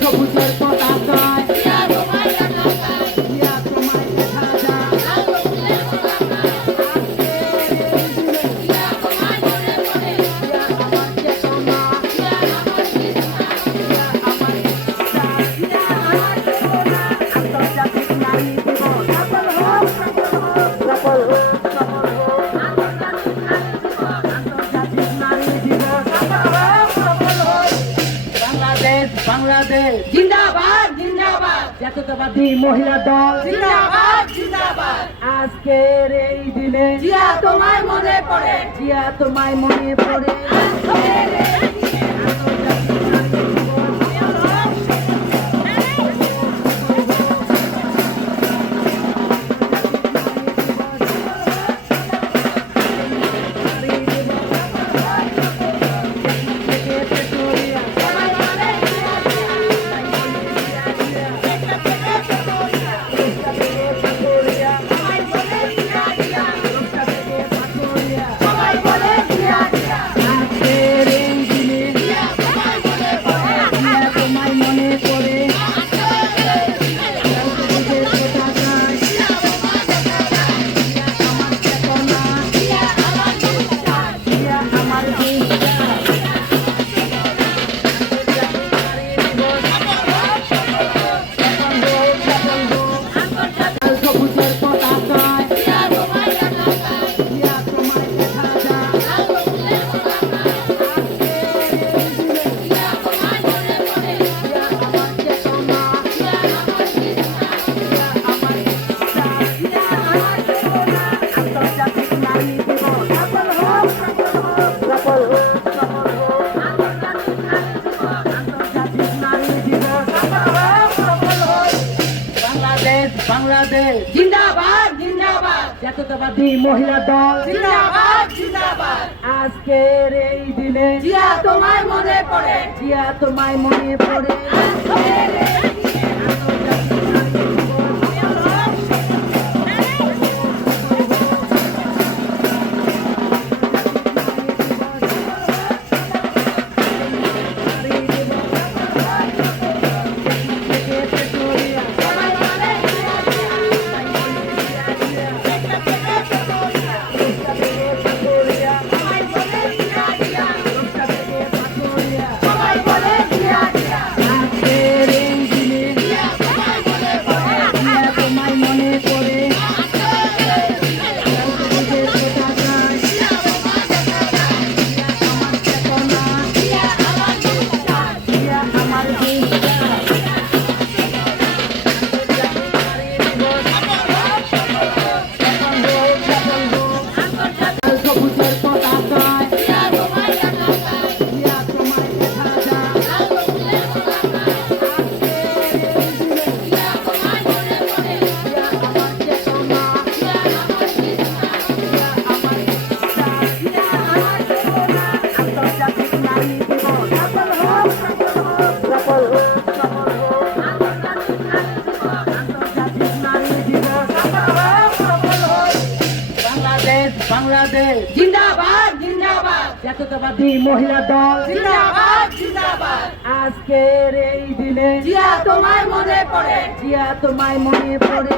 সবুজের পতাকায় জিয়া তোমায় দেখা যায়। আন্তর্জাতিক নারী দিবস সফল হোক, সফল হোক, সফল হোক। আন্তর্জাতিক নারী দিবস সফল হোক, সফল হোক। বাংলাদেশ বাংলাদেশ জিন্দাবাদ জিন্দাবাদ জাতীয়তাবাদী মহিলা দল জিন্দাবাদ জিন্দাবাদ। আজকের এই দিনে জিয়া তোমায় মনে পড়ে, জিয়া তোমায় মনে পড়ে। সবুজের পতাকায় জিয়া তোমায় দেখা যায়। আন্তর্জাতিক নারী দিবস সফল হোক, সফল হোক, সফল হোক। আন্তর্জাতিক নারী দিবস সফল হোক, সফল হোক। বাংলাদেশ বাংলাদেশ জিন্দাবাদ জিন্দাবাদ জাতীয়তাবাদী মহিলা দল জিন্দাবাদ জিন্দাবাদ। আজকের এই দিনে জিয়া তোমায় মনে পড়ে, জিয়া তোমায় মনে পড়ে। আজকের এই দিনে জিয়া তোমায় মনে পড়ে। সবুজের পতাকায় জিয়া আমার চেতনা, জিয়া আমার বিশ্বাস। সবুজের পতাকায় জিয়া তোমায় দেখা যায়। আন্তর্জাতিক নারী দিবস সফল হোক, সফল হোক, সফল হোক। আন্তর্জাতিক নারী দিবস সফল হোক, সফল হোক। বাংলাদেশ বাংলাদেশ জিন্দাবাদ জিন্দাবাদ জাতীয়তাবাদী মহিলা দল জিন্দাবাদ জিন্দাবাদ। আজকের এই দিনে জিয়া তোমায় মনে পড়ে, জিয়া তোমায় মনে পড়ে।